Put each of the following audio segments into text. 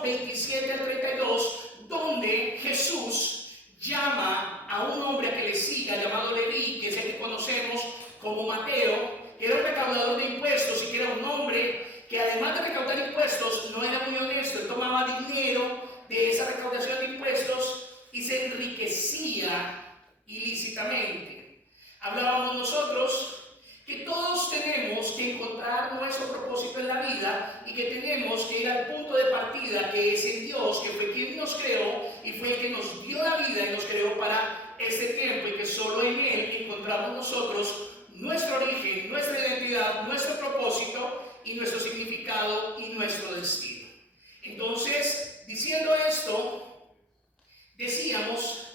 verso 27 al 32, donde Jesús llama a un hombre a que le siga, llamado Leví, que es el que conocemos como Mateo, que era un recaudador de impuestos y que era un hombre que, además de recaudar impuestos, no era muy honesto. Él tomaba dinero de esa recaudación de impuestos y se enriquecía ilícitamente. Hablábamos nosotros que todos tenemos que encontrar nuestro propósito en la vida y que tenemos que ir al punto de partida, que es en Dios, que fue quien nos creó y fue el que nos dio la vida y nos creó para este tiempo, y que solo en Él encontramos nosotros nuestro origen, nuestra identidad, nuestro propósito y nuestro significado y nuestro destino. Entonces, diciendo esto, decíamos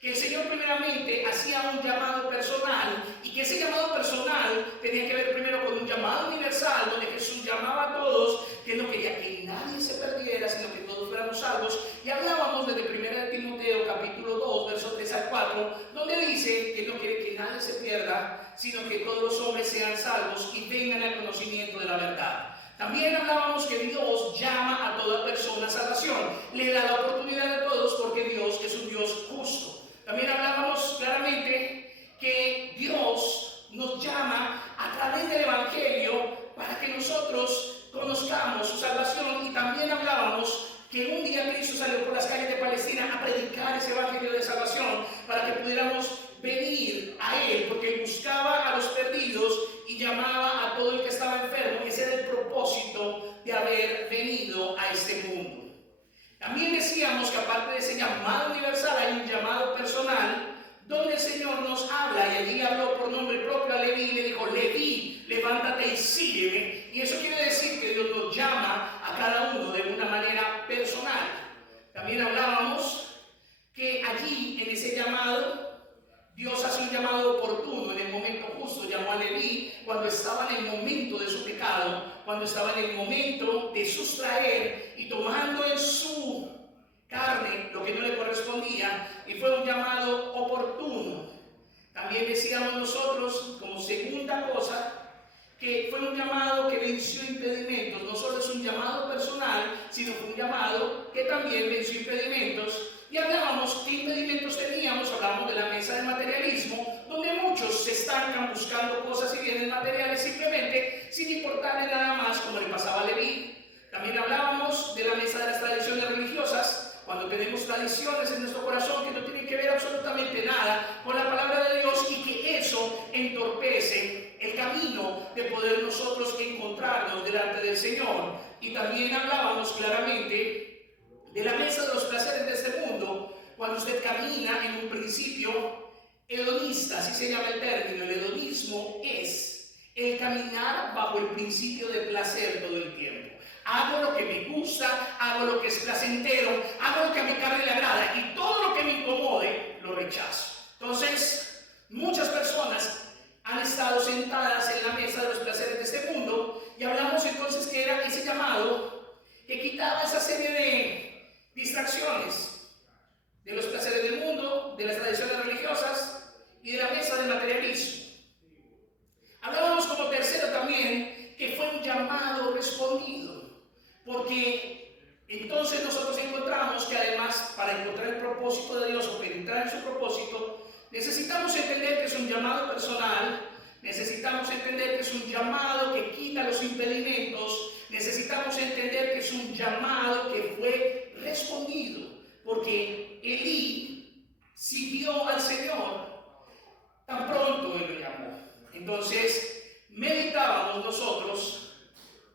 que el Señor primeramente hacía un llamado personal, y que ese llamado personal tenía que ver primero con un llamado universal, donde Jesús llamaba a todos, que no quería que nadie se perdiera, sino que todos fuéramos salvos. Y hablábamos desde 1 Timoteo capítulo 2, versos 3 al 4, donde dice que no quiere que nadie se pierda, sino que todos los hombres sean salvos y vengan al conocimiento de la verdad. También hablábamos que Dios llama a toda persona a salvación, le da la oportunidad a todos, porque Dios es un Dios justo. También hablábamos claramente que Dios nos llama a través del Evangelio para que nosotros conozcamos su salvación, y también hablábamos que un día Cristo salió por las calles de Palestina a predicar ese Evangelio de salvación para que pudiéramos venir a Él, porque Él buscaba a los perdidos y llamaba a todo el que estaba enfermo. Ese era el propósito de haber venido a este mundo. También decíamos que aparte de ese llamado universal hay un llamado personal, donde el Señor nos habla, y allí habló por nombre propio a Leví y le dijo: Leví, levántate y sígueme. Y eso quiere decir que Dios nos llama a cada uno de una manera personal. También hablábamos que allí, en ese llamado, Dios hace un llamado oportuno, en el momento justo. Llamó a Leví cuando estaba en el momento de su pecado, cuando estaba en el momento de sustraer y tomando en su carne lo que no le correspondía, y fue un llamado oportuno. También decíamos nosotros, como segunda cosa, que fue un llamado que venció impedimentos. No solo es un llamado personal, sino fue un llamado que también venció impedimentos. Y hablábamos qué impedimentos teníamos. Hablábamos de la mesa del materialismo, donde muchos se estancan buscando cosas y bienes materiales simplemente, sin importarle nada más, como le pasaba a Leví. También hablábamos de la mesa de las tradiciones religiosas, cuando tenemos tradiciones en nuestro corazón que no tienen que ver absolutamente nada con la palabra de Dios, y que eso entorpece el camino de poder nosotros encontrarnos delante del Señor. Y también hablábamos claramente de la mesa de los placeres de este mundo, cuando usted camina en un principio hedonista, así se llama el término. El hedonismo es el caminar bajo el principio de placer todo el tiempo. Hago lo que me gusta, hago lo que es placentero, hago lo que a mi carne le agrada, y todo lo que me incomode lo rechazo. Entonces, muchas personas han estado sentadas en la mesa de los placeres de este mundo, y hablamos entonces que era ese llamado que quitaba esa serie de distracciones de los placeres del mundo, de las tradiciones religiosas y de la mesa del materialismo. Hablábamos como tercero también que fue un llamado respondido, porque entonces nosotros encontramos que además, para encontrar el propósito de Dios o penetrar en su propósito, necesitamos entender que es un llamado personal, necesitamos entender que es un llamado que quita los impedimentos, necesitamos entender que es un llamado que fue respondido, porque Elí siguió al Señor tan pronto Él lo llamó. Entonces, meditábamos nosotros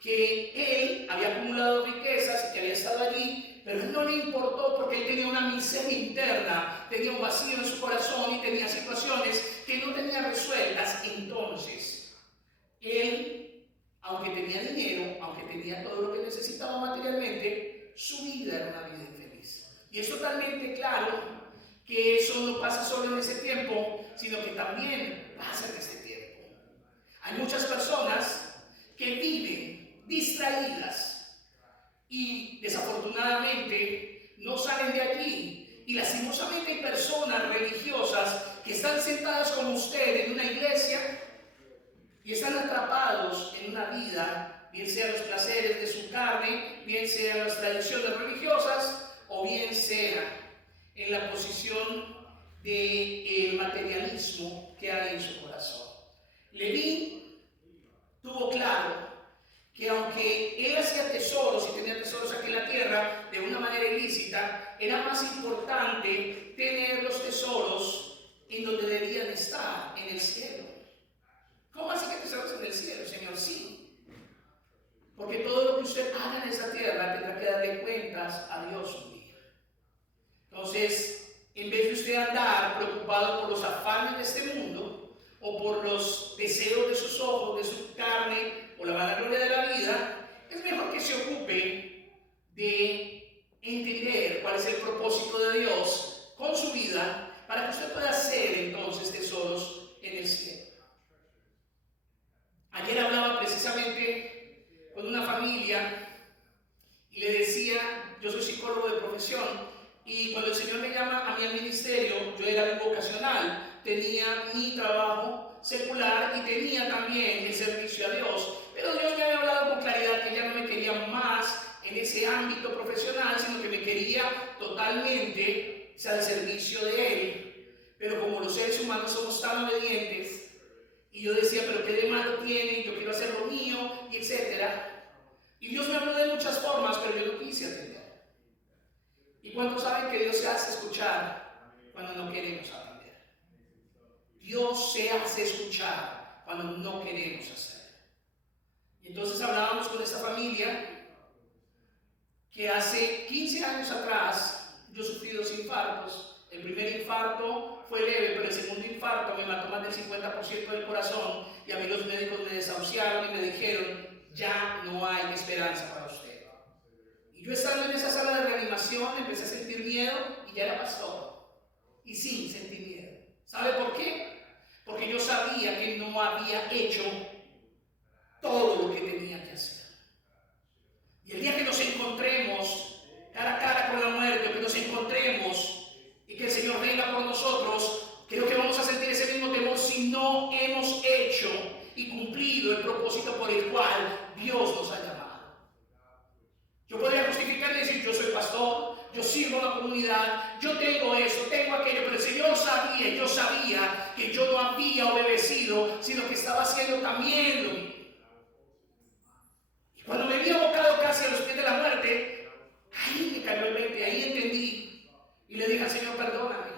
que él había acumulado riquezas y que había estado allí, pero él no le importó, porque él tenía una miseria interna, tenía un vacío en su corazón y tenía situaciones que no tenía resueltas. Entonces, él, aunque tenía dinero, aunque tenía todo lo que necesitaba materialmente, su vida era una vida infeliz. Y es totalmente claro que eso no pasa solo en ese tiempo, sino que también pasa en este tiempo. Hay muchas personas que viven distraídas y desafortunadamente no salen de allí, y lastimosamente hay personas religiosas que están sentadas como usted en una iglesia y están atrapados en una vida bien sean los placeres de su carne, bien sean las tradiciones religiosas, o bien sea en la posición del materialismo que hay en su corazón. Leví tuvo claro que aunque él hacía tesoros y tenía tesoros aquí en la tierra de una manera ilícita, era más importante tener los tesoros en donde debían estar, en el cielo. ¿Cómo así que tesoros en el cielo, Señor? Sí. Porque todo lo que usted haga en esta tierra tendrá que darle cuentas a Dios un día. Entonces, en vez de usted andar preocupado por los afanes de este mundo o por los deseos de sus ojos, de su carne o la vanagloria de la vida, es mejor que se ocupe de entender cuál es el propósito de Dios con su vida para que usted pueda hacer entonces tesoros en el cielo. Ayer hablaba precisamente con una familia y le decía, yo soy psicólogo de profesión, y cuando el Señor me llama a mí al ministerio, yo era vocacional, tenía mi trabajo secular y tenía también el servicio a Dios, pero Dios me había hablado con claridad que ya no me quería más en ese ámbito profesional, sino que me quería totalmente al servicio de Él. Pero como los seres humanos somos tan obedientes, y yo decía, pero qué de malo tiene, yo quiero hacer lo mío, y etcétera. Y Dios me habló de muchas formas, pero yo no quise atender. ¿Y cuántos saben que Dios se hace escuchar cuando no queremos aprender? Dios se hace escuchar cuando no queremos hacer. Y entonces hablábamos con esta familia que hace 15 años atrás yo sufrí 2 infartos. El primer infarto fue leve, pero el segundo infarto me mató más del 50% del corazón y a mí los médicos me desahuciaron y me dijeron, ya no hay esperanza para usted. Y yo estando en esa sala de reanimación empecé a sentir miedo y ya era pastor. Y sí, sentí miedo. ¿Sabe por qué? Porque yo sabía que no había hecho todo lo que tenía que hacer. Y el día que nos encontremos cara a cara con la muerte, que nos encontremos y que el Señor venga por nosotros, creo que vamos a sentir ese mismo temor si no hemos hecho y cumplido el propósito por el cual Dios nos ha llamado. Yo podría justificar y decir, yo soy pastor, yo sirvo a la comunidad, yo tengo eso, tengo aquello, pero el Señor sabía, yo sabía que yo no había obedecido, sino que estaba haciendo también lo mismo. Y cuando me vi abocado casi a los pies de la muerte, ahí me cayó el 20, ahí entendí. Y le dije al Señor, perdóname,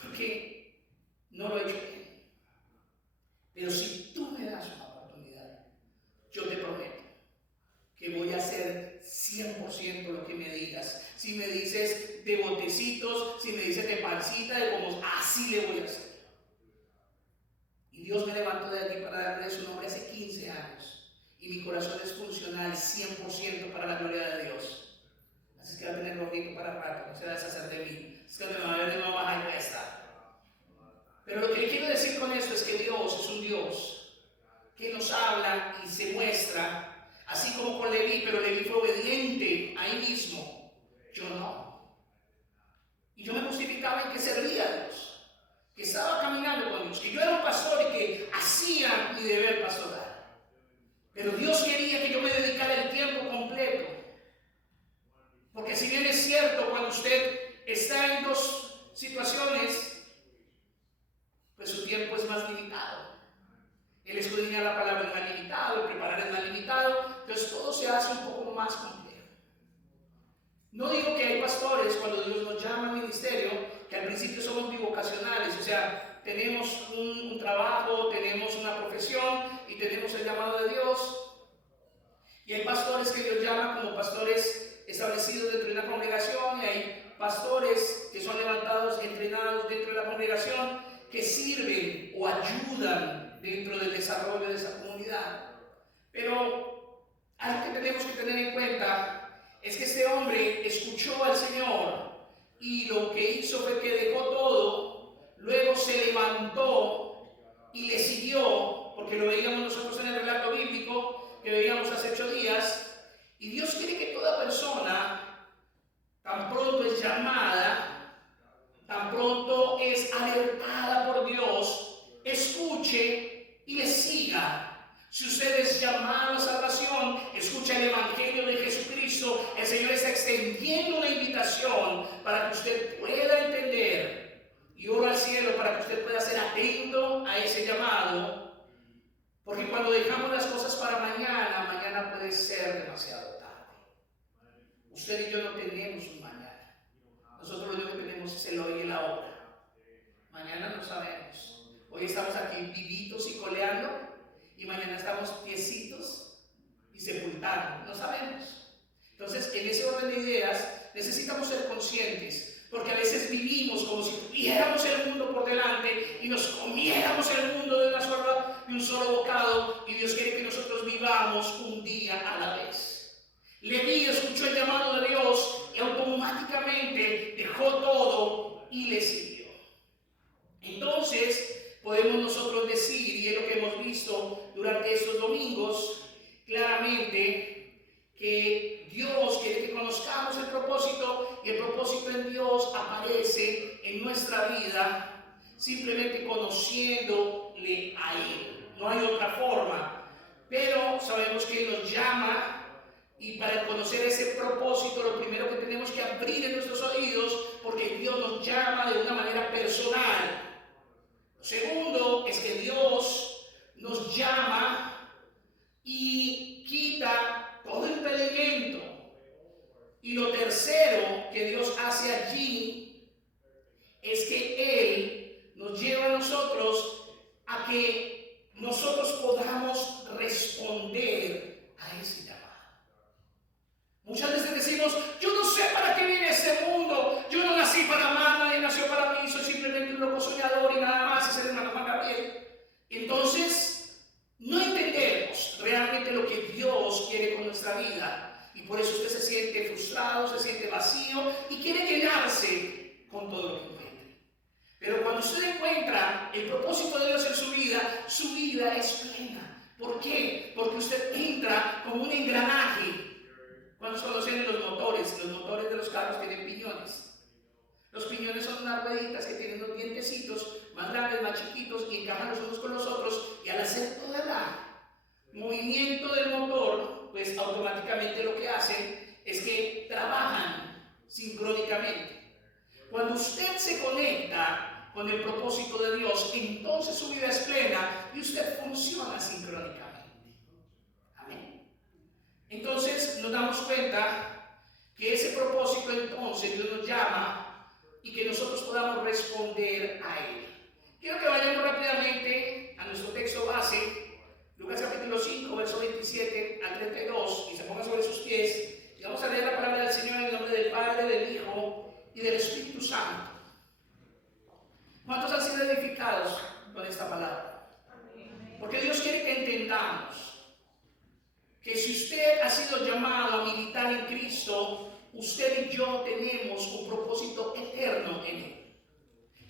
porque no lo he hecho bien. Pero si tú me das una oportunidad, yo te prometo que voy a hacer 100% lo que me digas. Si me dices de botecitos, si me dices de pancita, de como, así le voy a hacer. Y Dios me levantó de aquí para darle su nombre hace 15 años. Y mi corazón es funcional 100% para la gloria de Dios. Así que va a tener rico para rato, no se va a deshacer de mí. Es que me va a ver de nuevo más allá está. Pero lo que le quiero decir con esto es que Dios es un Dios que nos habla y se muestra. Así como con Leví, pero Leví fue obediente ahí mismo. Yo no. Y yo me justificaba en que servía a Dios, que estaba caminando con Dios, que yo era un pastor y que hacía mi deber pastoral. Pero Dios quería que yo me dedicara el tiempo completo. Porque si bien es cierto, cuando usted está en 2 situaciones, pues su tiempo es más limitado. El escudriñar la palabra es más limitado, el preparar es más limitado, entonces todo se hace un poco más complejo. No digo que hay pastores, cuando Dios nos llama al ministerio, que al principio somos bivocacionales, o sea, tenemos un trabajo, tenemos una profesión y tenemos el llamado de Dios. Y hay pastores que Dios llama como pastores establecidos dentro de una congregación, y hay pastores que son levantados, entrenados dentro de la congregación, que sirven o ayudan dentro del desarrollo de esa comunidad. Pero algo que tenemos que tener en cuenta es que este hombre escuchó al Señor y lo que hizo fue que dejó todo, luego se levantó y le siguió, porque lo veíamos nosotros en el relato bíblico que veíamos hace 8 días, y Dios quiere que toda persona, tan pronto es llamada, tan pronto es alertada por Dios, escuche y le siga. Si usted es llamado a salvación, Cristo, el Señor está extendiendo una invitación para que usted pueda entender. Y oro al cielo para que usted pueda ser atento a ese llamado, porque cuando dejamos las cosas para mañana, mañana puede ser demasiado tarde. Usted y yo no tenemos un mañana. Nosotros lo único que tenemos es el hoy y el ahora. Mañana no sabemos. Hoy estamos aquí vivitos y coleando, y mañana estamos piecitos y sepultando. No sabemos. Entonces, en ese orden de ideas, necesitamos ser conscientes. Porque a veces vivimos como si tuviéramos el mundo por delante y nos comiéramos el mundo de un solo bocado, y Dios quiere que nosotros vivamos un día a la vez. Leví escuchó el llamado de Dios y automáticamente dejó todo y le siguió. Entonces podemos nosotros decir, y es lo que hemos visto durante estos domingos, claramente, que Dios quiere que conozcamos el propósito, y el propósito en Dios aparece en nuestra vida simplemente conociéndole a Él. No hay otra forma, pero sabemos que Él nos llama, y para conocer ese propósito lo primero que tenemos que abrir en nuestros oídos, porque Dios nos llama de una manera personal. Lo segundo es que Dios nos llama y quita todo impedimento. Y lo tercero que Dios hace allí es que Él nos lleva a nosotros a que nosotros podamos responder a ese llamado. Muchas veces decimos, yo no sé para qué viene este mundo, yo no nací para amar, nadie nació para mí, soy simplemente un loco soñador y nada más, es el hermano Juan Gabriel. Entonces, no entendemos realmente lo que Dios quiere con nuestra vida. Y por eso usted se siente frustrado, se siente vacío y quiere llenarse con todo lo que encuentre. Pero cuando usted encuentra el propósito de Dios en su vida es plena. ¿Por qué? Porque usted entra como un engranaje. ¿Cuántos conocen los motores? Los motores de los carros tienen piñones. Los piñones son unas rueditas que tienen unos dientecitos más grandes, más chiquitos, y encajan los unos con los otros, y al hacer todo el movimiento del motor, pues automáticamente lo que hacen es que trabajan sincrónicamente. Cuando usted se conecta con el propósito de Dios, entonces su vida es plena y usted funciona sincrónicamente. Amén. Entonces nos damos cuenta que ese propósito, entonces Dios nos llama y que nosotros podamos responder a Él. Quiero que vayamos rápidamente a nuestro texto base, Lucas capítulo 5, verso 27 al 32, y se ponga sobre sus pies, y vamos a leer la palabra del Señor en el nombre del Padre, del Hijo y del Espíritu Santo. ¿Cuántos han sido edificados con esta palabra? Porque Dios quiere que entendamos que si usted ha sido llamado a militar en Cristo, usted y yo tenemos un propósito eterno en Él.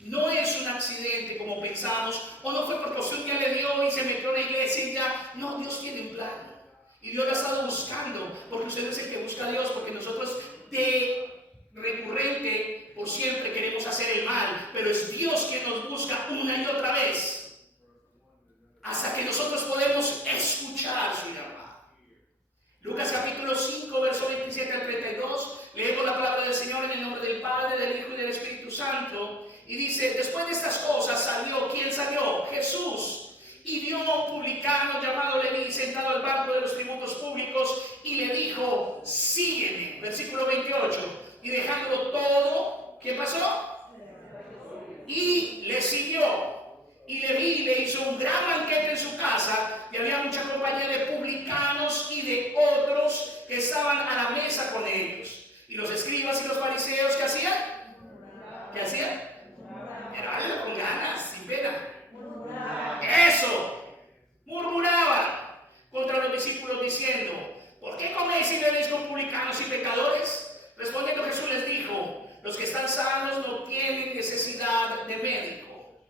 No es un accidente como pensamos, o no fue porque usted un día le dio y se metió en la iglesia y ya. No, Dios tiene un plan. Y Dios lo ha estado buscando, porque usted es el que busca a Dios, porque nosotros de recurrente por siempre queremos hacer el mal, pero es Dios quien nos busca una y otra vez, hasta que nosotros podemos escuchar su llamada. Lucas capítulo 5, verso 27 al 32, leemos la palabra del Señor en el nombre del Padre, del Hijo y del Espíritu Santo. Y dice, después de estas cosas salió, ¿quién salió? Jesús. Y vio a un publicano llamado Leví sentado al banco de los tributos públicos y le dijo, sígueme. Versículo 28. Y dejándolo todo, ¿qué pasó? Y le siguió. Y Leví le hizo un gran banquete en su casa, y había mucha compañía de publicanos y de otros que estaban a la mesa con ellos. Y los escribas y los fariseos, ¿qué hacían? ¿Qué hacían? Pero háganlo con ganas, sin pena. Eso. Murmuraban contra los discípulos diciendo, ¿por qué coméis y bebéis con publicanos y pecadores? Respondiendo Jesús les dijo, los que están sanos no tienen necesidad de médico,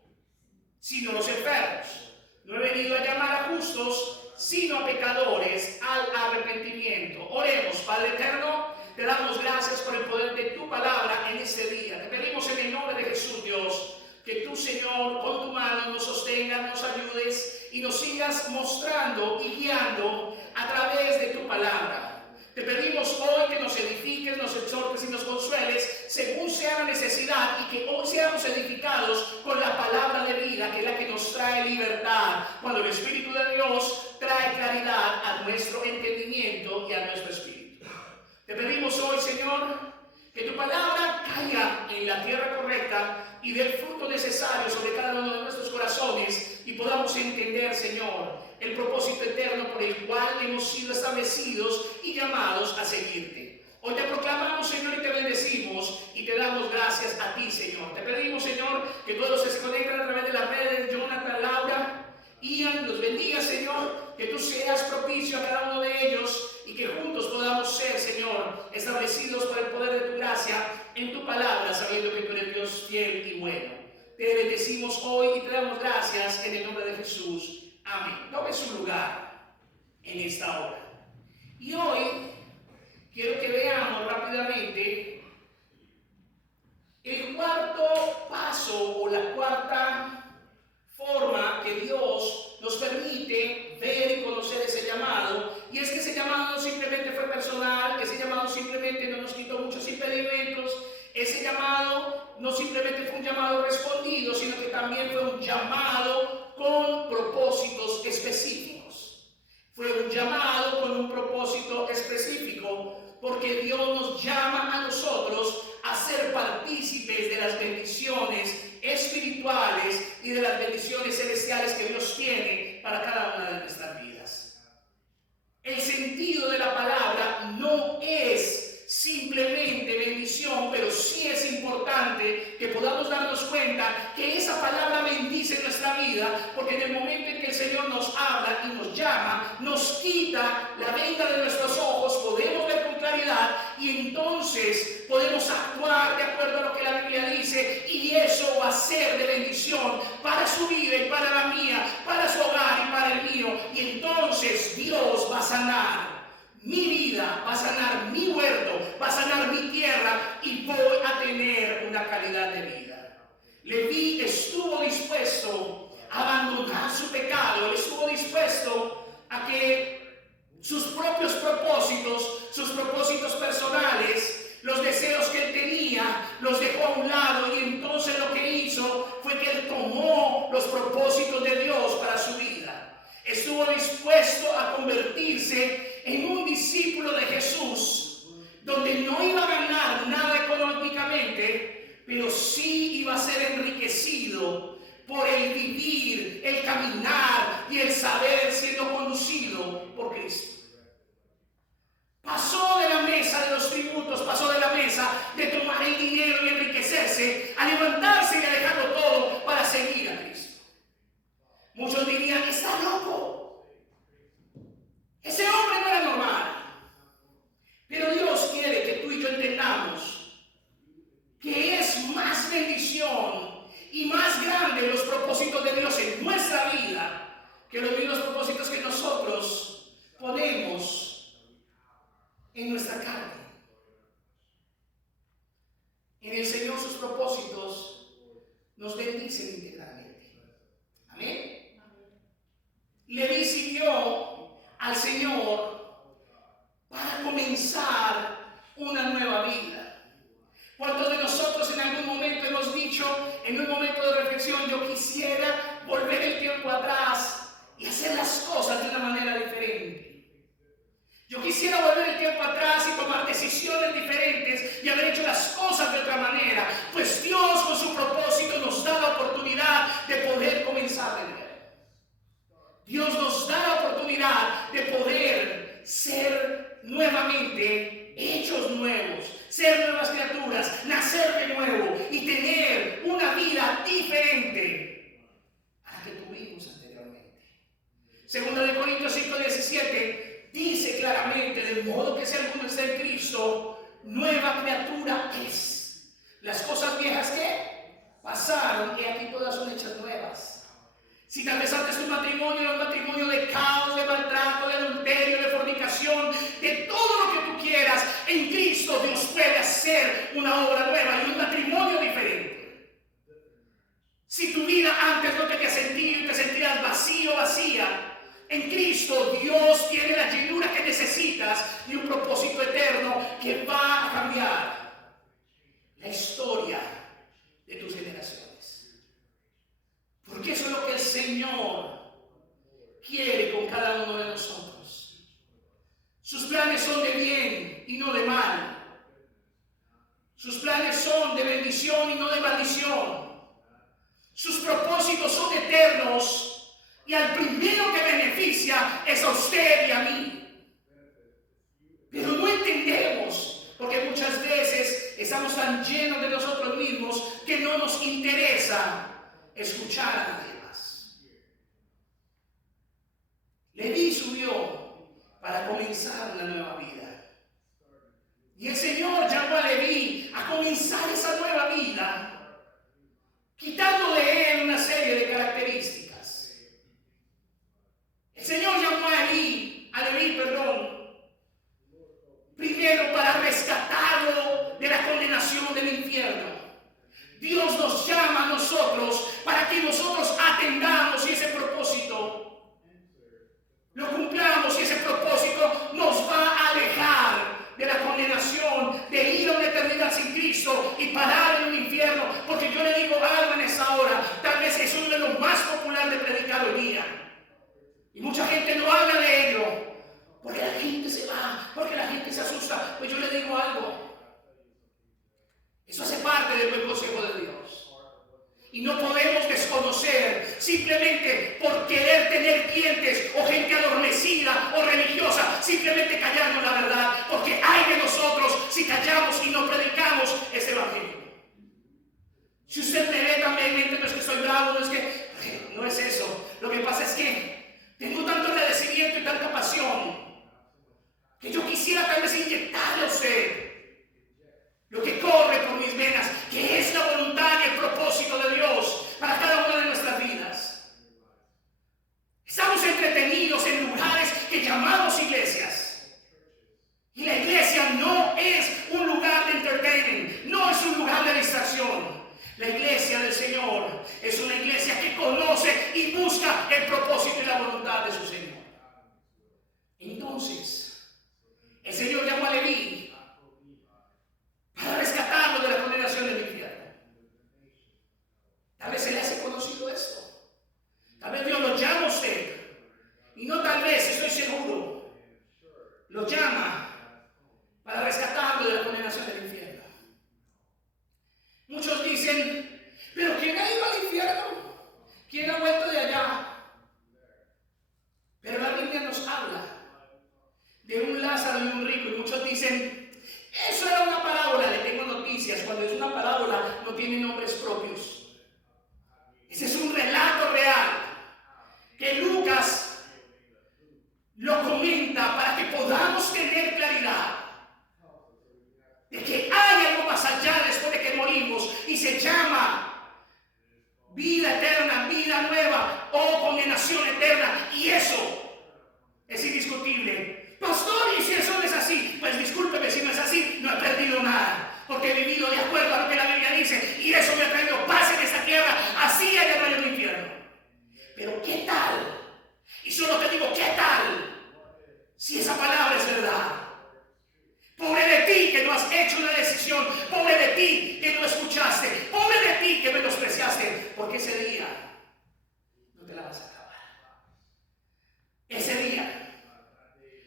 sino los enfermos. No he venido a llamar a justos, sino a pecadores al arrepentimiento. Oremos. Padre eterno, te damos gracias por el poder de tu palabra en este día. Te pedimos en el nombre de Jesús, Dios, que tú, Señor, con tu mano nos sostengas, nos ayudes y nos sigas mostrando y guiando a través de tu palabra. Te pedimos hoy que nos edifiques, nos exhortes y nos consueles según sea la necesidad, y que hoy seamos edificados con la palabra de vida, que es la que nos trae libertad, cuando el Espíritu de Dios trae claridad a nuestro entendimiento y a nuestro espíritu. Te pedimos hoy, Señor, que tu palabra caiga en la tierra correcta y dé el fruto necesario sobre cada uno de nuestros corazones, y podamos entender, Señor, el propósito eterno por el cual hemos sido establecidos y llamados a seguirte. Hoy te proclamamos, Señor, y te bendecimos y te damos gracias a ti, Señor. Te pedimos, Señor, que todos los que se conectan a través de las redes, Jonathan, Laura, Ian, los bendiga, Señor, que tú seas propicio a cada uno de ellos y que juntos podamos ser, Señor, establecidos por el poder de tu gracia en tu palabra, sabiendo que tú eres Dios fiel y bueno. Te bendecimos hoy y te damos gracias en el nombre de Jesús. Amén. Tome su lugar en esta hora. Y hoy quiero que veamos rápidamente el cuarto paso o la cuarta forma que Dios nos permite ver y conocer ese llamado. Y es que ese llamado no simplemente fue personal, ese llamado simplemente no nos quitó muchos impedimentos, ese llamado no simplemente fue un llamado respondido, sino que también fue un llamado con propósitos específicos. Fue un llamado con un propósito específico, porque Dios nos llama a nosotros a ser partícipes de las bendiciones espirituales y de las bendiciones celestiales que Dios tiene para cada una de nuestras vidas. El sentido de la palabra no es simplemente bendición, pero sí es importante que podamos darnos cuenta que esa palabra bendice nuestra vida, porque en el momento en que el Señor nos habla y nos llama, nos quita la venda de nuestros ojos, podemos ver con claridad y entonces podemos actuar de acuerdo a lo que la Biblia dice, y eso va a ser de bendición para su vida y para la mía, para su hogar y para el mío. Y entonces Dios va a sanar mi vida, va a sanar mi huerto, va a sanar mi tierra y voy a tener una calidad de vida. Leví estuvo dispuesto a abandonar su pecado, él estuvo dispuesto a que sus propios propósitos, sus propósitos personales, los deseos que él tenía, los dejó a un lado, y entonces lo que hizo fue que él tomó los propósitos de Dios para su vida. Estuvo dispuesto a convertirse en un discípulo de Jesús, donde no iba a ganar nada económicamente, pero sí iba a ser enriquecido por el vivir, el caminar y el saber siendo conducido por Cristo. Pasó de la mesa de los tributos, pasó de la mesa de tomar el dinero y enriquecerse, a levantarse y a dejarlo todo para seguir a Cristo. Muchos dirían, está loco. Ese hombre no era normal. Pero Dios quiere que tú y yo entendamos que es más bendición y más grande los propósitos de Dios en nuestra vida que los mismos propósitos que nosotros ponemos en nuestra carne. En el Señor sus propósitos nos bendicen integralmente. Amén. Leví siguió al Señor para comenzar una nueva vida. ¿Cuántos de nosotros en algún momento hemos dicho, en un momento de reflexión, yo quisiera volver el tiempo atrás y hacer las cosas de una manera diferente? Yo quisiera volver el tiempo atrás y tomar decisiones diferentes y haber hecho las cosas de otra manera. Pues Dios, con su propósito, nos da la oportunidad de poder comenzar de nuevo. Dios nos da la oportunidad de poder ser nuevamente hechos nuevos, ser nuevas criaturas, nacer de nuevo y tener una vida diferente a la que tuvimos anteriormente. Segunda de Corintios 5:17 dice claramente, de modo que si alguno está en Cristo, nueva criatura es. Las cosas viejas que pasaron y aquí todas son hechas nuevas. Si tal vez antes tu matrimonio era un matrimonio de caos, de maltrato, de adulterio, de fornicación, de todo lo que tú quieras, en Cristo Dios puede hacer una obra nueva y un matrimonio diferente. Si tu vida antes no te hacía sentir, te sentías vacío, vacía, En Cristo Dios tiene la llenura que necesitas y un propósito eterno que va a cambiar la historia de tus generaciones. Porque eso es lo que el Señor quiere con cada uno de nosotros. Sus planes son de bien y no de mal. Sus planes son de bendición y no de maldición. Sus propósitos son eternos. Y al primero que beneficia es a usted y a mí. Pero no entendemos, porque muchas veces estamos tan llenos de nosotros mismos que no nos interesa escuchar a nadie más. Leví subió para comenzar una nueva vida. Y el Señor llamó a Leví a comenzar esa nueva vida, quitando de él una serie de características. El Señor llamó a Leví, primero para rescatarlo de la condenación del infierno. Dios nos llama a nosotros para que nosotros atendamos y ese propósito lo cumplamos, y ese propósito nos va a alejar de la condenación, de ir a una eternidad sin Cristo y parar en un infierno. Porque yo le digo algo en esa hora, tal vez es uno de los más populares de predicar hoy día. Y mucha gente no habla de ello, porque la gente se va, porque la gente se asusta. Pues yo le digo algo, eso hace parte del buen consejo de Dios. Y no podemos desconocer simplemente por querer tener clientes o gente adormecida o religiosa, simplemente callarnos la verdad, porque hay de nosotros si callamos y no predicamos ese evangelio. Si usted me ve también, no es que soy bravo, no es eso. Lo que pasa es que tengo tanto agradecimiento y tanta pasión que yo quisiera tal vez inyectarle a usted lo que corre por mis venas, que es la voluntad y el propósito de Dios para cada una de nuestras vidas. Estamos entretenidos en lugares que llamamos iglesias. Y la iglesia no es un lugar de entertainment, no es un lugar de distracción. La iglesia del Señor es una iglesia que conoce y busca el propósito y la voluntad de su Señor. Entonces, el Señor llamó a Leví para rescatarlo de la condenación del infierno. Tal vez se le hace conocido esto. Tal vez Dios lo llama a usted. Y no tal vez, estoy seguro, lo llama para rescatarlo de la condenación del infierno. Muchos dicen, pero ¿quién ha ido al infierno? ¿Quién ha vuelto de allá? Pero la Biblia nos habla de un Lázaro y un rico, y muchos dicen, eso era una parábola. Le tengo noticias, cuando es una parábola no tiene nombres propios. Ese es un relato real que Lucas lo comenta para que podamos tener claridad de que hay algo más allá después de que morimos, y se llama vida eterna, vida nueva o condenación eterna. Y eso es indiscutible. Pastor, ¿y si eso no es así? Pues discúlpeme, si no es así, no he perdido nada, porque he vivido de acuerdo a lo que la Biblia dice, y eso me ha traído paz en esta tierra, así allá en el infierno. Pero ¿qué tal? Y solo te digo, ¿qué tal si esa palabra es verdad? Pobre de ti que no has hecho una decisión, pobre de ti que no escuchaste, pobre de ti que menospreciaste, porque ese día no te la vas a acabar. Ese día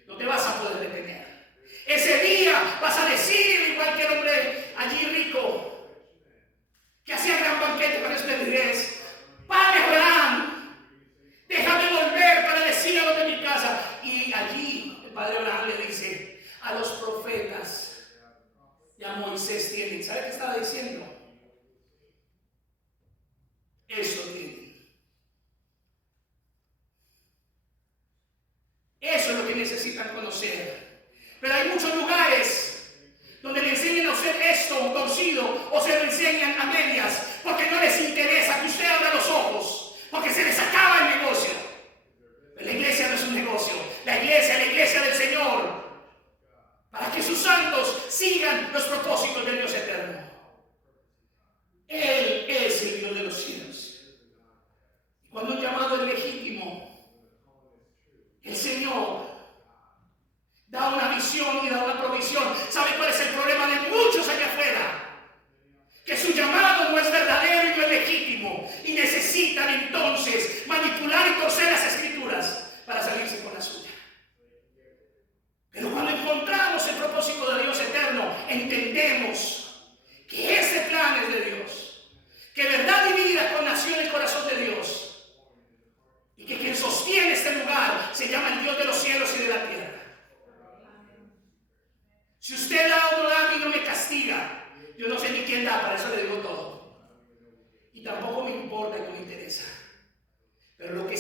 no te vas a poder detener. Ese día vas a decir, igual que el hombre allí rico que hacía gran banquete para esplendidez, Padre Abraham, déjame volver para decir a los de mi casa. Y allí el Padre Abraham le dice, a los profetas y a Moisés tienen. ¿Sabe qué estaba diciendo? Eso tienen. Eso es lo que necesitan conocer. Pero hay muchos lugares donde le enseñan a usted esto torcido, o se lo enseñan a medias, porque no les interesa que usted abra los ojos, porque se les acaba el negocio. Pero la iglesia no es un negocio. La iglesia del Señor, para que sus santos sigan los propósitos del Dios eterno. Él es el Dios de los cielos. Cuando un llamado es legítimo,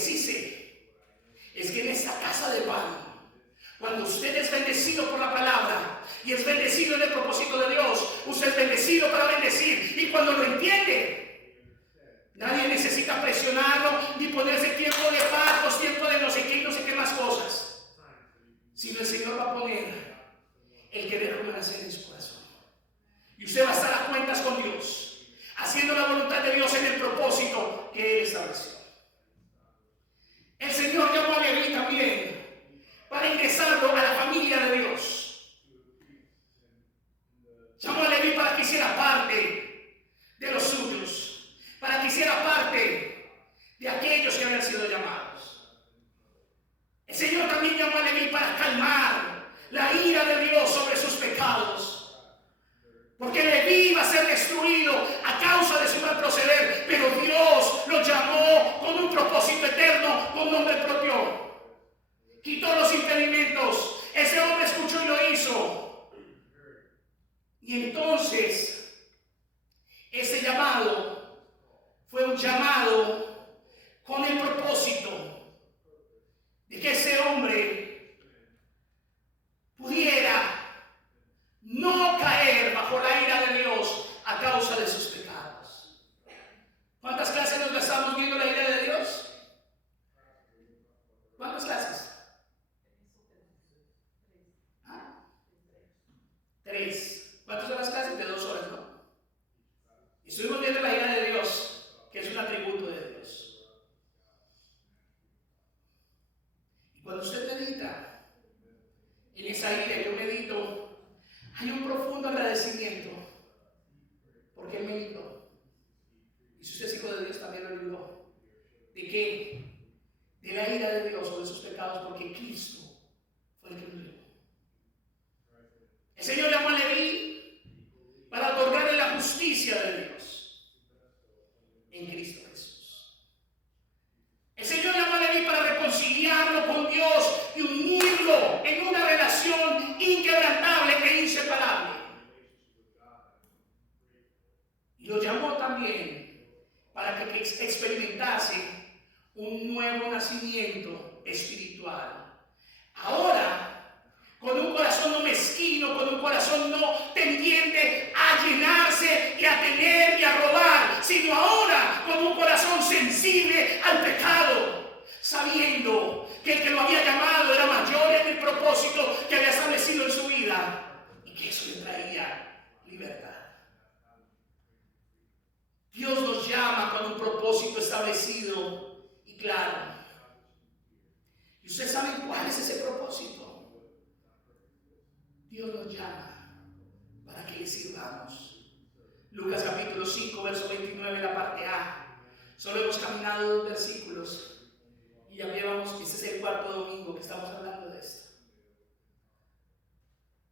sí sé es que en esta casa de pan, cuando usted es bendecido por la palabra y es bendecido en el propósito de Dios, usted es bendecido para bendecir. Y cuando lo entiende, nadie necesita presionarlo ni ponerse tiempo de pactos, tiempo de no sé qué y no sé qué más cosas, sino el Señor va a poner el querer renacer en su corazón. Y usted va a estar a cuentas con Dios, haciendo la voluntad de Dios en el propósito que Él estableció. El Señor llamó a Leví también para ingresarlo a la familia de Dios. Llamó a Leví para que hiciera parte de los suyos, para que hiciera parte de aquellos que habían sido llamados. El Señor también llamó a Leví para calmar la ira de Dios sobre sus pecados. Porque Leví iba a ser destruido a causa de su mal proceder, pero Dios lo llamó con un propósito eterno, con nombre propio. Quitó los impedimentos. Ese hombre escuchó y lo hizo. Y entonces, ese llamado fue un llamado con el propósito de que ese hombre pudiera no caer bajo la ira de Dios a causa de sus pecados. ¿Cuántas clases nos estamos viendo la ira de Dios? ¿Cuántas clases? 3. ¿Cuántas son las clases? De 2 horas, ¿no? Y estuvimos viendo la ira de Dios, que es un atributo de Dios. Y cuando usted medita en esa ira, yo medito, hay un profundo agradecimiento porque Él me libró. Y si usted es hijo de Dios, también lo libró. ¿De qué? De la ira de Dios sobre sus pecados, porque Cristo fue el que lo libró. El Señor llamó a Leví para otorgarle la justicia de Dios en Cristo Jesús. El Señor llamó a Leví para reconciliarlo con Dios y unirlo en una relación inquebrantable e inseparable. Y lo llamó también para que experimentase un nuevo nacimiento espiritual. Ahora, con un corazón no mezquino, con un corazón no tendiente a llenarse y a tener y a robar, sino ahora con un corazón sensible al pecado, sabiendo que el que lo había llamado era mayor en el propósito que había establecido en su vida y que eso le traía libertad. Dios nos llama con un propósito establecido y claro. ¿Y ustedes saben cuál es ese propósito? Dios nos llama para que le sirvamos. Lucas capítulo 5, verso 29, la parte A. Solo hemos caminado 2 versículos y ya llevamos, este es el 4º domingo que estamos hablando de esto.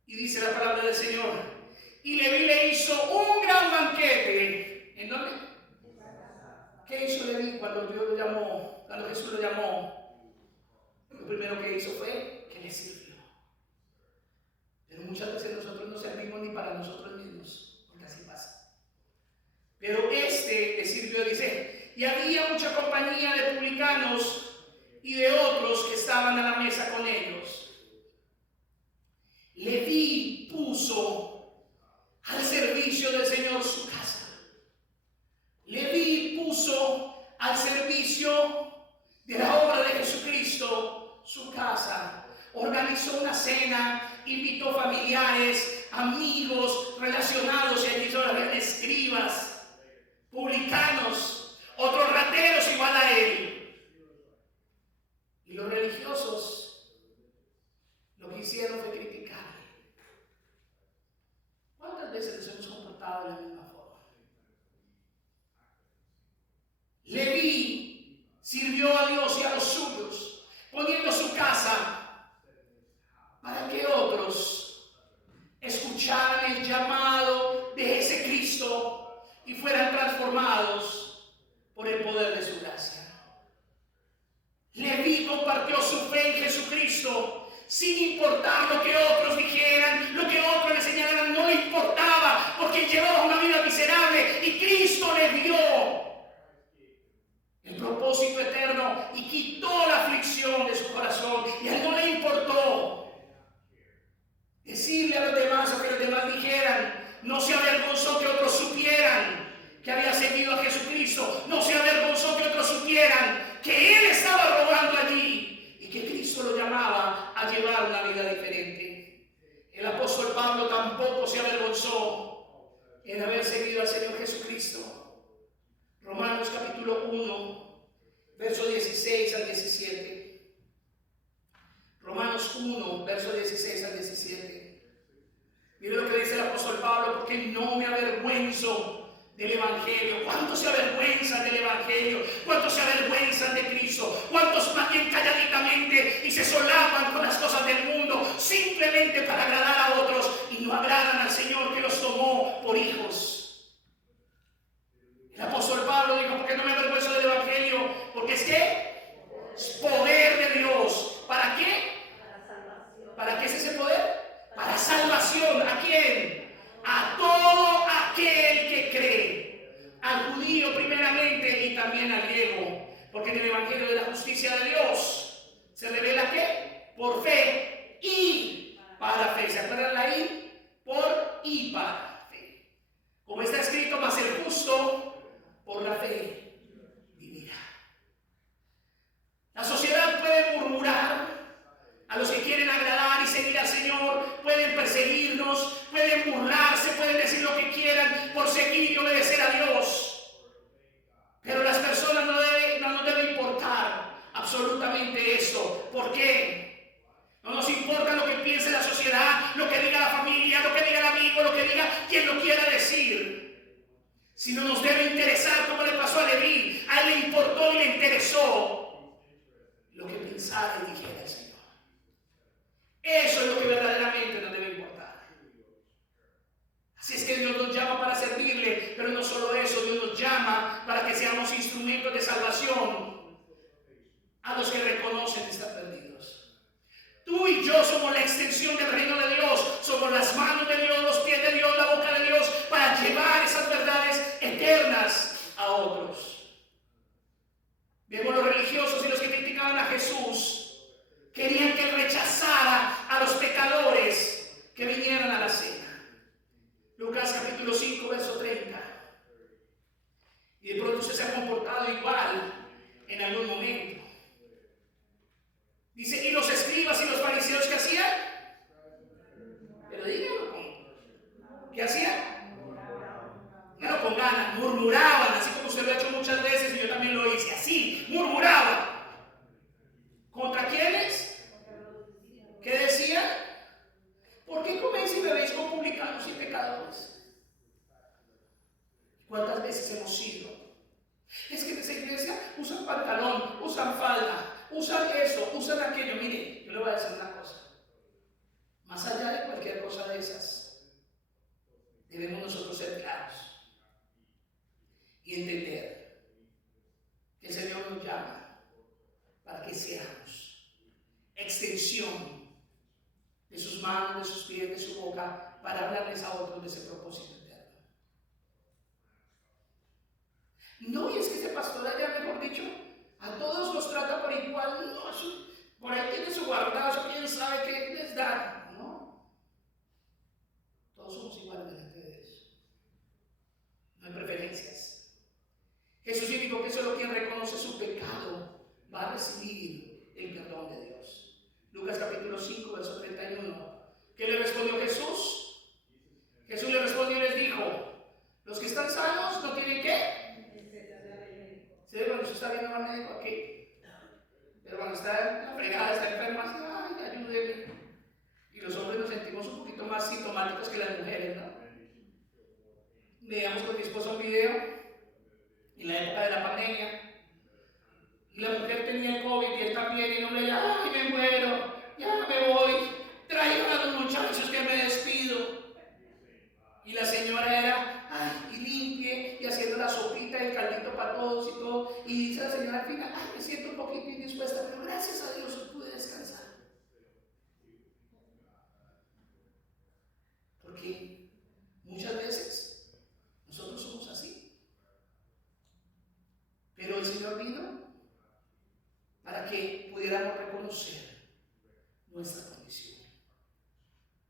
Y dice la palabra del Señor: y Leví le hizo un gran banquete. ¿En dónde? ¿Qué hizo Leví cuando Dios lo llamó? Cuando Jesús lo llamó, lo primero que hizo fue que le sirvió. Pero muchas veces nosotros no servimos ni para nosotros mismos, porque así pasa. Pero le sirvió, dice, y había mucha compañía de publicanos y de otros que estaban a la mesa con ellos. Leví puso al servicio del Señor su casa. Leví puso al servicio de la obra de Jesucristo su casa. Organizó una cena, invitó familiares, amigos relacionados, y aquí solo habían escribas, publicanos, otros rateros igual a él. Y los religiosos lo que hicieron fue criticarle. ¿Cuántas veces nos hemos comportado de la misma forma? Leví sirvió a Dios y a los suyos, poniendo su casa para que otros escucharan el llamado de ese Cristo y fueran transformados por el poder de su gracia. Leví compartió su fe en Jesucristo sin importar lo que otros dijeran, lo que otros le señalaran, no le importaba, porque llevaba una vida miserable y Cristo le dio el propósito eterno y quitó la aflicción de su corazón. Y a él no le importó decirle a los demás o que los demás dijeran. No se avergonzó que otros supieran que había seguido a Jesucristo. No se avergonzó que otros supieran que él estaba robando allí y que Cristo lo llamaba a llevar una vida diferente. El apóstol Pablo tampoco se avergonzó en haber seguido al Señor Jesucristo. Romanos capítulo 1, verso 16 al 17. Romanos 1, verso 16 al 17. Mire lo que dice el apóstol Pablo: porque no me avergüenzo del Evangelio. ¿Cuántos se avergüenzan del Evangelio? ¿Cuántos se avergüenzan de Cristo? ¿Cuántos más bien calladitamente y se solapan con las cosas del mundo simplemente para agradar a otros y no agradan al Señor que los tomó por hijos? El apóstol Pablo dijo: porque no me avergüenzo del Evangelio, porque es que es poder de Dios. ¿Para qué? ¿Para qué es ese poder? Para salvación. ¿A quién? A todo aquel que cree. Al judío primeramente y también al griego. Porque en el Evangelio de la justicia de Dios se revela ¿qué? Por fe y para fe. ¿Se acuerdan la I? Por y para fe. Como está escrito: mas el justo por la fe vivirá. La sociedad puede murmurar a los que quieren agradar y seguir al Señor, pueden perseguirnos, pueden burlarse, pueden decir lo que quieran por seguir y obedecer a Dios. Pero las personas no nos debe importar absolutamente esto. ¿Por qué? No nos importa lo que piense la sociedad, lo que diga la familia, lo que diga el amigo, lo que diga quien lo quiera decir. Sino nos debe interesar, como le pasó a Leví. A él le importó y le interesó lo que pensara y dijera el Señor. Eso es lo que verdaderamente nos debe importar. Así es que Dios nos llama para servirle, pero no solo eso, Dios nos llama para que seamos instrumentos de salvación a los que reconocen estar perdidos. Tú y yo somos la extensión del reino de Dios, somos las manos de Dios, los pies de Dios, la boca de Dios, para llevar esas verdades eternas a otros. Vemos los religiosos y los que criticaban a Jesús. Querían que él rechazara a los pecadores que vinieran a la cena. Lucas capítulo 5, verso 30. Y de pronto usted se ha comportado igual en algún momento. Dice: y los escribas y los fariseos, ¿qué hacían? Pero díganlo, ¿qué hacían? No, con ganas, murmuraban, así como usted lo ha hecho muchas veces y yo también lo hice, así, murmuraban. ¿Contra quiénes? ¿Qué decían? ¿Por qué coméis y bebéis con publicanos y pecadores? ¿Cuántas veces hemos sido? Es que en esa iglesia usan pantalón, usan falda, usan eso, usan aquello. Mire, yo le voy a decir una cosa. Más allá de cualquier cosa de esas, debemos nosotros ser claros y entender que el Señor nos llama para que seamos extensión de sus manos, de sus pies, de su boca, para hablarles a otros de ese propósito eterno. No, y es que ese pastor allá, mejor dicho, a todos los trata por igual. No, por ahí tiene su guardazo, quién sabe qué les da. No, todos somos iguales delante de Dios. No hay preferencias. Jesús dijo que solo quien reconoce su pecado va a recibir el perdón de Dios. Lucas capítulo 5, verso 31. ¿Qué le respondió Jesús? Jesús le respondió y les dijo: los que están sanos no tienen ¿qué? ¿Sí? Cuando usted está viendo al médico aquí, pero cuando está en la fregada, está enferma, así: ay, ayúdeme. Y los hombres nos sentimos un poquito más sintomáticos que las mujeres, ¿no? Veíamos con mi esposo un video en la época de la pandemia. Y la mujer tenía el COVID y él también, y el hombre ya: ay, me muero, ya me voy, traigan a los muchachos que me despido. Y la señora era: ay, y limpie, y haciendo la sopita y el caldito para todos y todo. Y dice la señora al final: ay, me siento un poquito indispuesta, pero gracias a Dios pude descansar. Porque muchas veces nosotros somos así. Pero el Señor vino para que pudiéramos reconocer nuestra condición.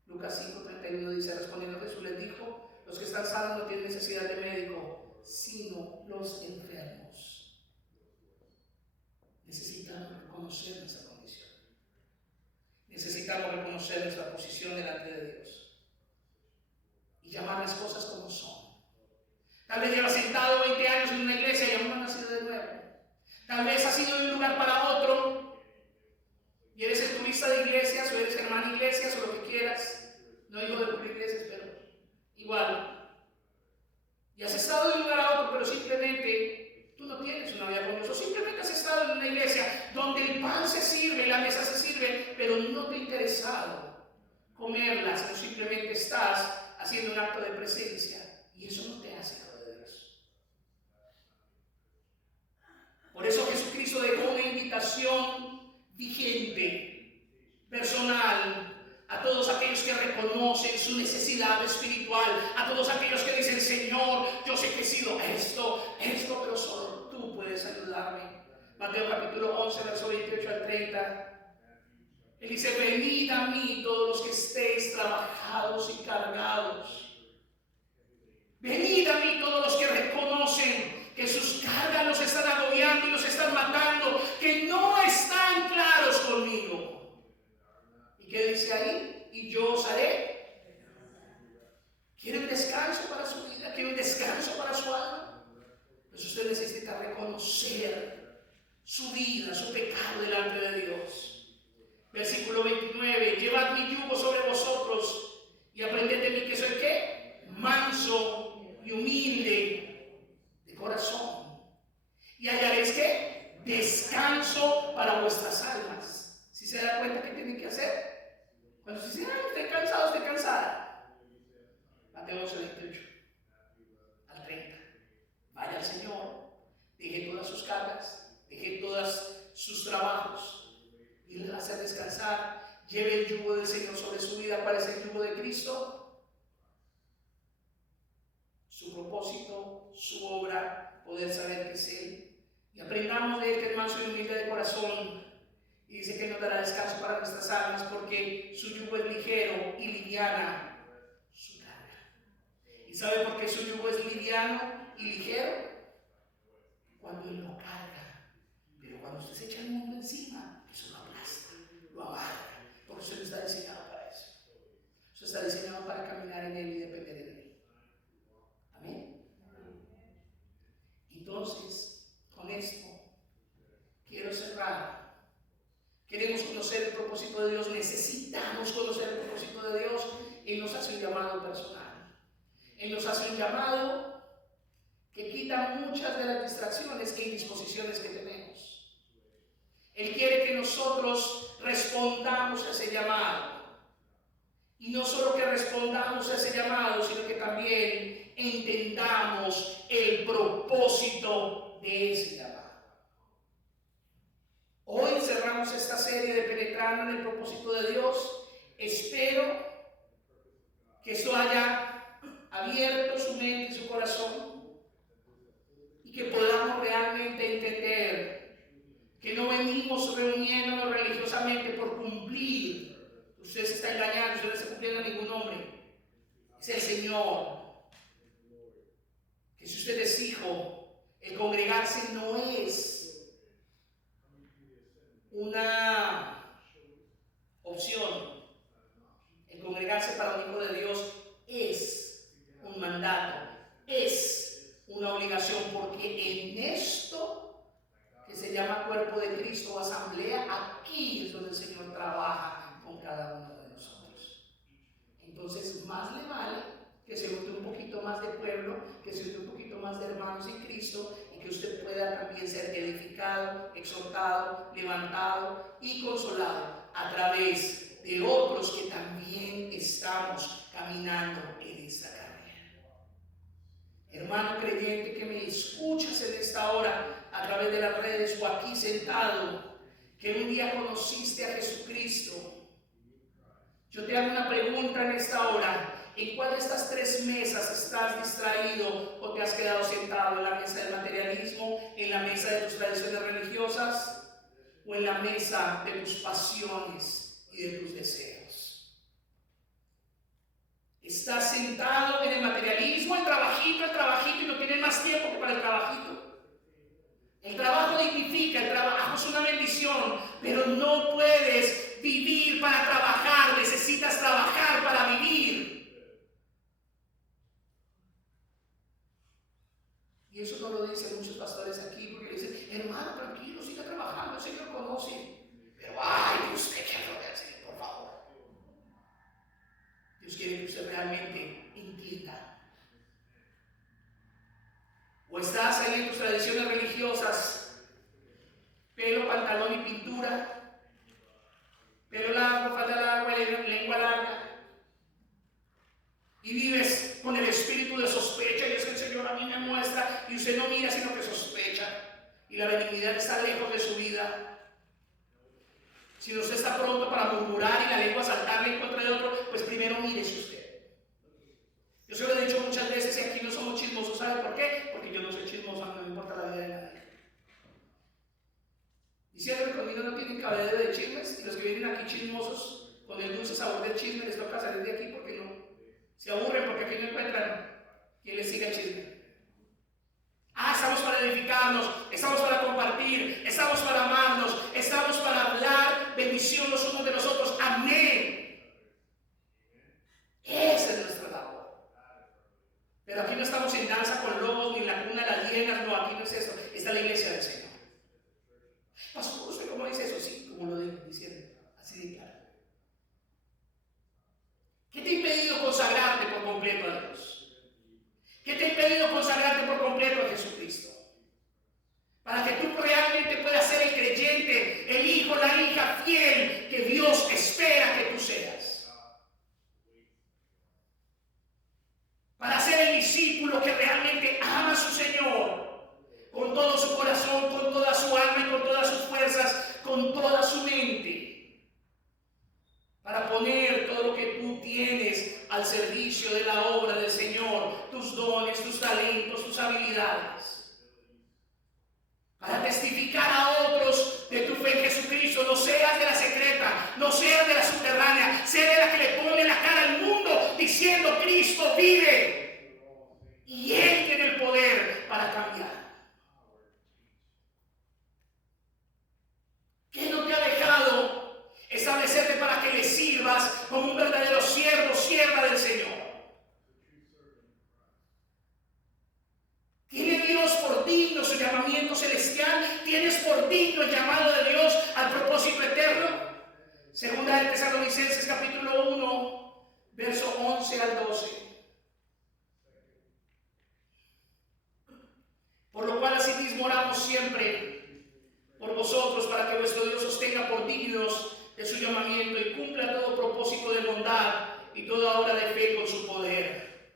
Lucas 5:31 dice, respondiendo Jesús les dijo, los que están sanos no tienen necesidad de médico, sino los enfermos. Necesitamos reconocer nuestra condición. Necesitamos reconocer nuestra posición delante de Dios y llamar las cosas como son. Tal vez llevas sentado 20 años en una iglesia y aún no has nacido de nuevo. Tal vez has ido de un lugar para otro y eres el turista de iglesias o eres hermano iglesias o lo que quieras. No digo de cubrir iglesias, pero igual. Y has estado de un lugar a otro, pero simplemente tú no tienes una vida con Dios. O simplemente has estado en una iglesia donde el pan se sirve, la mesa se sirve, pero no te ha interesado comerla, sino simplemente estás haciendo un acto de presencia. Y eso no te hace hijo de Dios. Por eso Jesucristo dejó una invitación vigente, personal, a todos aquellos que reconocen su necesidad espiritual, a todos aquellos que dicen, Señor, yo sé que he sido esto, pero solo tú puedes ayudarme. Mateo capítulo 11, verso 28 al 30. Él dice, venid a mí todos los que estéis trabajados y cargados. Venid a mí todos los que reconocen que sus cargas los están agobiando y los están matando, que no están claros conmigo. ¿Y qué dice ahí? Y yo os haré. ¿Quiere un descanso para su vida? ¿Quiere un descanso para su alma? Pues usted necesita reconocer su vida, su pecado delante de Dios. Versículo 29. Llevad mi yugo sobre vosotros y aprended de mí que soy ¿qué? Manso y humilde de corazón, y hallaréis ¿qué? Descanso para vuestras almas. ¿Sí se da cuenta qué tienen que hacer? Cuando se dice, estoy cansado, estoy cansada. Mateo 11, 28 al 30. Vaya al Señor, deje todas sus cargas, deje todos sus trabajos y le va a hacer descansar. Lleve el yugo del Señor sobre su vida. ¿Cuál es el yugo de Cristo? Su propósito, su obra, poder saber que es Él. Y aprendamos de Él que es manso y humilde de corazón. Y dice que nos dará descanso para nuestras almas, porque su yugo es ligero y liviana su carga. ¿Y sabe por qué su yugo es liviano y ligero? Cuando Él lo carga. Pero cuando usted se echa el mundo encima, eso lo aplasta, lo abarca. Porque usted no está diseñado para eso. Usted está diseñado para caminar en Él y depender de Él. Amén. Entonces, con esto quiero cerrar. Queremos conocer el propósito de Dios, necesitamos conocer el propósito de Dios. Él nos hace un llamado personal. Él nos hace un llamado que quita muchas de las distracciones e indisposiciones que tenemos. Él quiere que nosotros respondamos a ese llamado. Y no solo que respondamos a ese llamado, sino que también entendamos el propósito de ese llamado. Hoy cerramos esta serie de Penetrando en el propósito de Dios. Espero que esto haya abierto su mente y su corazón y que podamos realmente entender que no venimos reuniéndonos religiosamente por cumplir. Usted se está engañando, usted no está cumpliendo a ningún hombre. Es el Señor. Que si usted es hijo, el congregarse no es una opción. El congregarse para un hijo de Dios es un mandato, es una obligación, porque en esto que se llama cuerpo de Cristo o asamblea, aquí es donde el Señor trabaja con cada uno de nosotros. Entonces, más le vale que se junte un poquito más de pueblo, que se junte un poquito más de hermanos en Cristo, y que usted pueda también ser edificado, exhortado, levantado y consolado a través de otros que también estamos caminando en esta carrera. Hermano creyente que me escuchas en esta hora a través de las redes o aquí sentado, que un día conociste a Jesucristo, yo te hago una pregunta en esta hora. ¿En cuál de estas tres mesas estás distraído o te has quedado sentado? ¿En la mesa del materialismo? ¿En la mesa de tus tradiciones religiosas? o en la mesa de tus pasiones y de tus deseos? ¿Estás sentado en el materialismo, el trabajito, y no tienes más tiempo que para el trabajito? El trabajo dignifica, el trabajo es una bendición, pero no puedes vivir para trabajar, necesitas trabajar para vivir. Y eso no lo dicen muchos pastores aquí, porque dicen, hermano, tranquilo, siga trabajando, el Señor conoce. Pero ay, Dios, que quiero ver al Señor, por favor. Dios quiere que usted realmente entienda. O estás ahí en tus tradiciones religiosas, pelo, pantalón y pintura, pelo largo, falda larga, lengua larga, y vives con el espíritu de sospecha, y es que el Señor a mí me muestra, y usted no mira sino que sospecha, y la benignidad está lejos de su vida. Si usted está pronto para murmurar y la lengua saltarle en contra de otro, pues primero mírese usted. Yo se lo he dicho muchas veces, y aquí no somos chismosos. ¿Sabe por qué? Porque yo no soy chismoso, no me importa la vida de nadie. Y siempre que conmigo no tienen cabedero de chismes, y los que vienen aquí chismosos, con el dulce sabor del chisme, les toca salir de aquí porque no se aburren, porque aquí no encuentran quien les siga el chisme. Estamos para edificarnos, estamos para compartir, estamos para amarnos, estamos para hablar bendición los unos de los otros. Amén. Esa es nuestra labor. Pero aquí no estamos en danza con lobos ni en la cuna de las hienas, no, aquí no es esto. Está la iglesia del Señor. Pastor, ¿usted cómo dice eso? Sí, como lo digo, diciendo, así de claro. ¿Qué te ha impedido consagrarte por completo a Dios? ¿Qué te ha impedido consagrarte por completo a Jesucristo? Para que tú realmente puedas ser el creyente, el hijo, la hija fiel que Dios espera que tú seas. Para ser el discípulo que realmente ama a su Señor con todo su corazón, con toda su alma y con todas sus fuerzas, con toda su mente. Para poner todo lo que tú tienes al servicio de la obra del Señor, tus dones, tus talentos, tus habilidades. Para testificar a otros de tu fe en Jesucristo. No seas de la secreta, no seas de la subterránea, sea de la que le pone la cara al mundo diciendo Cristo vive. Y Él tiene el poder para cambiar. ¿Qué no te ha dejado establecerte para que le sirvas como un verdadero siervo, sierva del Señor? ¿Tiene Dios por digno su llamamiento celestial? ¿Tienes por digno el llamado de Dios al propósito eterno? Segunda de Tesalonicenses capítulo 1, verso 11 al 12. Por lo cual asimismo oramos siempre por vosotros, para que vuestro Dios os tenga por dignos de su llamamiento y cumpla todo propósito de bondad y toda obra de fe con su poder,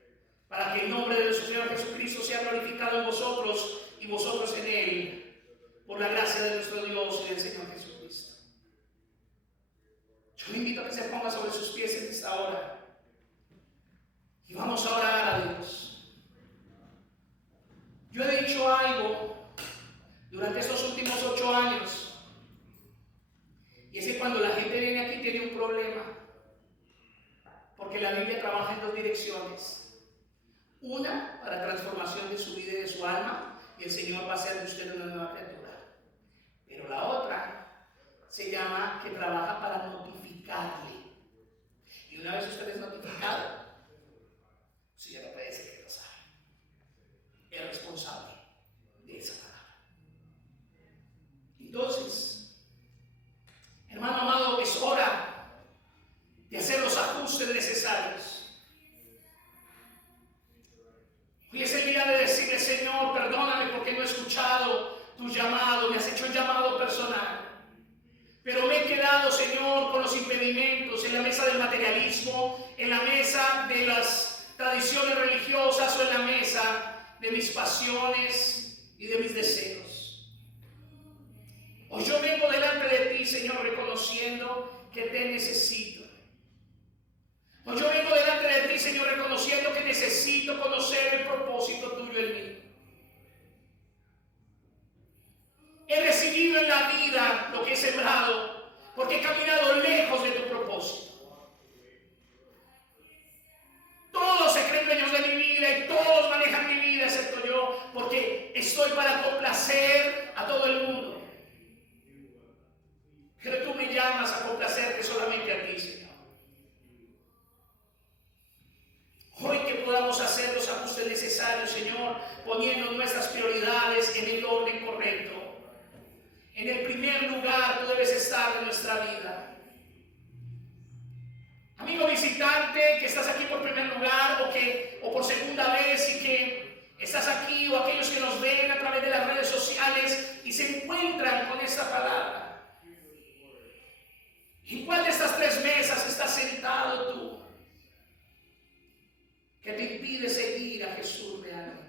para que el nombre de nuestro Señor Jesucristo sea glorificado en vosotros y vosotros en Él, por la gracia de nuestro Dios y del Señor Jesucristo. Yo le invito a que se ponga sobre sus pies en esta hora y vamos a orar a Dios. Yo he dicho algo durante estos últimos 8 años, y es que cuando la gente viene aquí tiene un problema, porque la Biblia trabaja en 2 direcciones. Una, para transformación de su vida y de su alma, y el Señor va a hacer de usted una nueva criatura. Pero la otra se llama que trabaja para notificarle. Y una vez usted es notificado, usted ya no puede decir que no sabe. Es responsable de esa palabra. Entonces, hermano amado, es hora de hacer los ajustes necesarios. Hoy es el día de decirle, Señor, perdóname porque no he escuchado tu llamado, me has hecho el llamado personal. Pero me he quedado, Señor, con los impedimentos en la mesa del materialismo, en la mesa de las tradiciones religiosas o en la mesa de mis pasiones y de mis deseos. Hoy yo vengo delante de ti, Señor, reconociendo que te necesito. Hoy yo vengo delante de ti, Señor, reconociendo que necesito conocer el propósito tuyo en mí. He recibido en la vida lo que es porque he caminado lejos de tu propósito. Todos se creen dueños de mi vida y todos manejan mi vida excepto yo, porque estoy para complacer a todo el mundo. Pero tú me llamas a complacerte solamente a ti, Señor. Hoy que podamos hacer los ajustes necesarios, Señor, poniendo nuestras prioridades en el orden correcto. En el primer lugar tú debes estar en nuestra vida. Amigo visitante que estás aquí por primer lugar o por segunda vez y que estás aquí, o aquellos que nos ven a través de las redes sociales y se encuentran con esta palabra. ¿En cuál de estas tres mesas estás sentado tú que te impide seguir a Jesús realmente?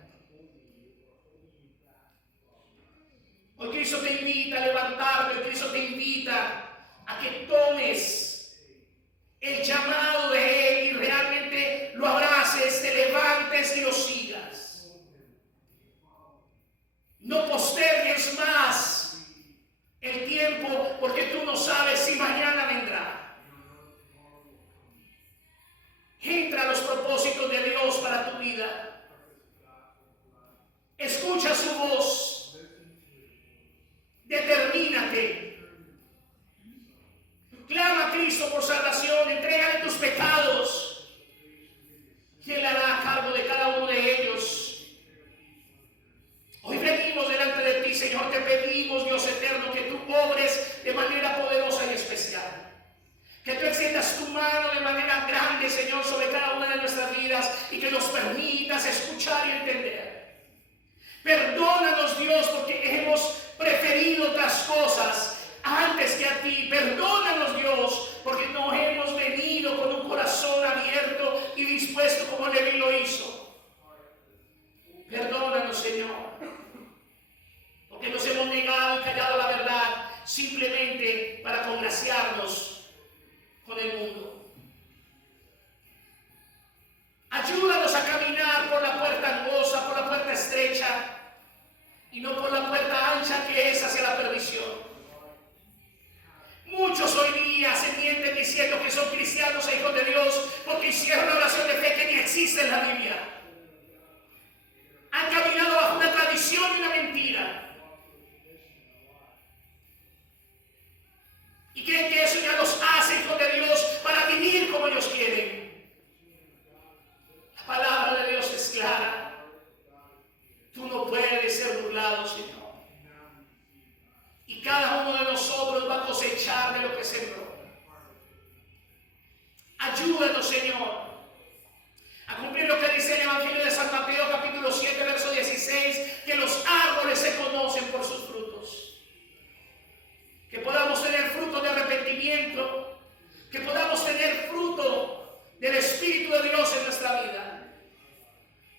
Hoy Cristo te invita a levantarte, hoy Cristo te invita a que tomes el llamado de Él y realmente lo abraces, te levantes y lo sigas. No postergues más el tiempo, porque tú no sabes si mañana vendrá. Entra a los propósitos de Dios para tu vida. Escucha su voz. Determínate. Clama a Cristo por salvación, entrégale tus pecados y Él hará cargo de cada uno de ellos. Hoy venimos delante de ti, Señor, te pedimos, Dios eterno, que tú obres de manera poderosa y especial. Que tú extiendas tu mano de manera grande, Señor, sobre cada una de nuestras vidas y que nos permitas escuchar y entender. Perdónanos, Dios, porque hemos preferido otras cosas antes que a ti. Perdónanos, Dios, porque no hemos venido con un corazón abierto y dispuesto como Leví lo hizo. Perdónanos, Señor, porque nos hemos negado y callado la verdad simplemente para congraciarnos con el mundo. Ayúdanos a caminar por la puerta angosta, por la puerta estrecha y no por la puerta ancha que es hacia la perdición. Muchos hoy día se mienten diciendo que son cristianos e hijos de Dios porque hicieron una oración de fe que ni existe en la Biblia. Han caminado bajo una tradición y una mentira. Y creen que eso ya los hace hijos de Dios para vivir como ellos quieren. La palabra de Dios es clara. Tú no puedes ser burlado, Señor. Y cada uno de nosotros va a cosechar de lo que sembró. Ayúdanos, Señor, a cumplir lo que dice el Evangelio de San Mateo, capítulo 7, verso 16, que los árboles se conocen por sus frutos. Que podamos tener fruto de arrepentimiento, que podamos tener fruto del Espíritu de Dios en nuestra vida.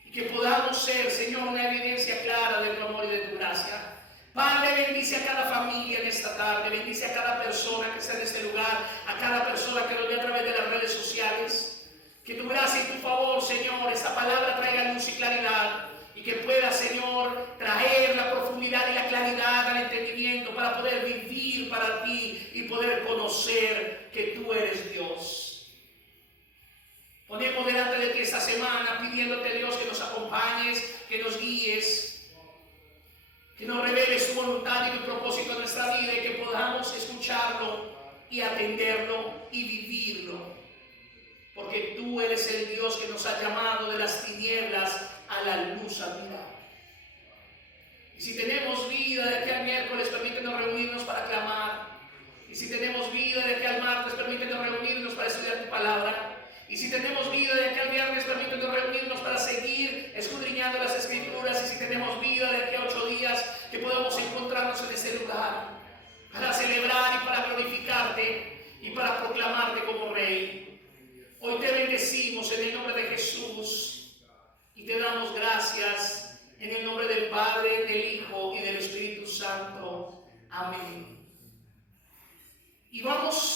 Y que podamos ser, Señor, una evidencia clara de tu amor y de tu gracia. Padre, bendice a cada familia en esta tarde, bendice a cada persona que está en este lugar, a cada persona que nos ve a través de las redes sociales. Que tu gracia y tu favor, Señor, esta palabra traiga luz y claridad y que pueda, Señor, traer la profundidad y la claridad al entendimiento para poder vivir para ti y poder conocer que tú eres Dios. Ponemos delante de ti esta semana pidiéndote, Dios, que nos acompañes, que nos guíes, que nos reveles tu voluntad y tu propósito en nuestra vida y que podamos escucharlo y atenderlo y vivirlo. Porque tú eres el Dios que nos ha llamado de las tinieblas a la luz admirable. Y si tenemos vida de aquí al miércoles, permítenos reunirnos para clamar. Y si tenemos vida de aquí al martes, permítenos reunirnos para estudiar tu palabra. Y si tenemos vida de aquí al viernes, permítenos reunirnos para seguir escudriñando las Escrituras. Y si tenemos vida de aquí a 8 días, que podamos encontrarnos en este lugar para celebrar y para glorificarte y para proclamarte como Rey. Hoy te bendecimos en el nombre de Jesús y te damos gracias en el nombre del Padre, del Hijo y del Espíritu Santo. Amén. Y vamos